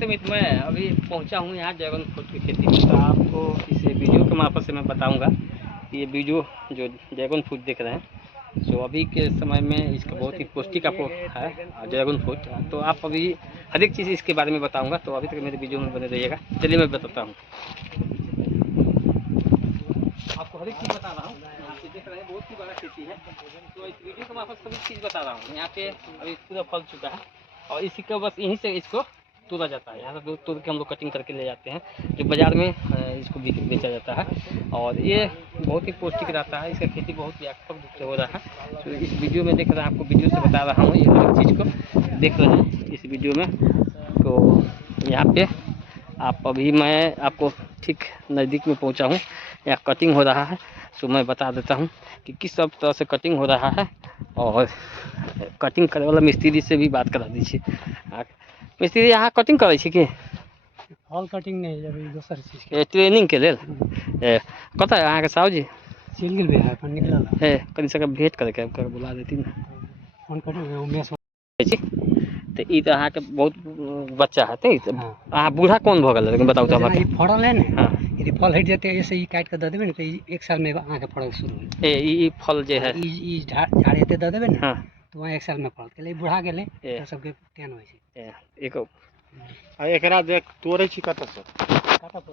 नमस्ते मित्र, मैं अभी पहुंचा हूं यहाँ ड्रैगन फ्रूट की खेती में। तो आपको इस वीडियो के मार्फत से मैं बताऊंगा कि ये वीडियो जो ड्रैगन फ्रूट देख रहे हैं, तो अभी के समय में इसका बहुत ही पौष्टिक आपको है ड्रैगन फ्रूट। तो आप अभी हर एक चीज़ इसके बारे में बताऊंगा, तो अभी तक मेरे वीडियो में बने रहिएगा। चलिए मैं बताता हूँ आपको, हर एक चीज़ बता रहा हूँ। यहाँ पे देख रहे हैं बहुत ही बड़ा खेती है, तो इस वीडियो के मार्फत सभी चीज़ बता रहा हूँ। यहाँ पे अभी पूरा फल चुका है और इसी को बस यहीं से इसको तोड़ा जाता है। यहाँ से तोड़ के हम लोग कटिंग करके ले जाते हैं, जो बाज़ार में इसको बेचा जाता है। और ये बहुत ही पौष्टिक रहता है, इसका खेती बहुत व्यापक रूप से हो रहा है। तो इस वीडियो में देख रहे हैं, आपको वीडियो से बता रहा हूँ, ये हर चीज़ को देख रहे हैं इस वीडियो में। तो यहाँ पे आप अभी मैं आपको ठीक नज़दीक में पहुँचा हूँ, यहाँ कटिंग हो रहा है। तो मैं बता देता हूँ कि किस सब तरह से कटिंग हो रहा है, और कटिंग करे वाला मिस्त्री से भी बात करा दीजिए। मिस्त्री यहाँ कटिंग करे छी कि फल कटिंग नहीं, अभी दोसर चीज ए ट्रेनिंग के लेल कतऽ है अहाँके साहू जी? चलि गेल बिहार अपन निकलल है कनि सके भेंट करके बुला देती ना। फोन करू उमेश तो ई तो अहाँके बहुत बच्चा हेतै। हाँ। अहाँ बूढ़ा कोन भऽ गेल, लेकिन बताउ तऽ हमरा। ई फड़ल है ना, हाँ। यदि फल हट जेतै ऐसे ई काटि कऽ दऽ देबै ने तऽ ई एक साल में अहाँके फड़ल शुरू होत। ई फल जे है ई झाड़ एते दऽ देबै ने हाँ तऽ वहाँ एक साल में फड़त। कैले बुढ़ा गेलै तऽ सबके ध्यान होइ छै। एक एकरा देख तोड़ै छी कतऽ से?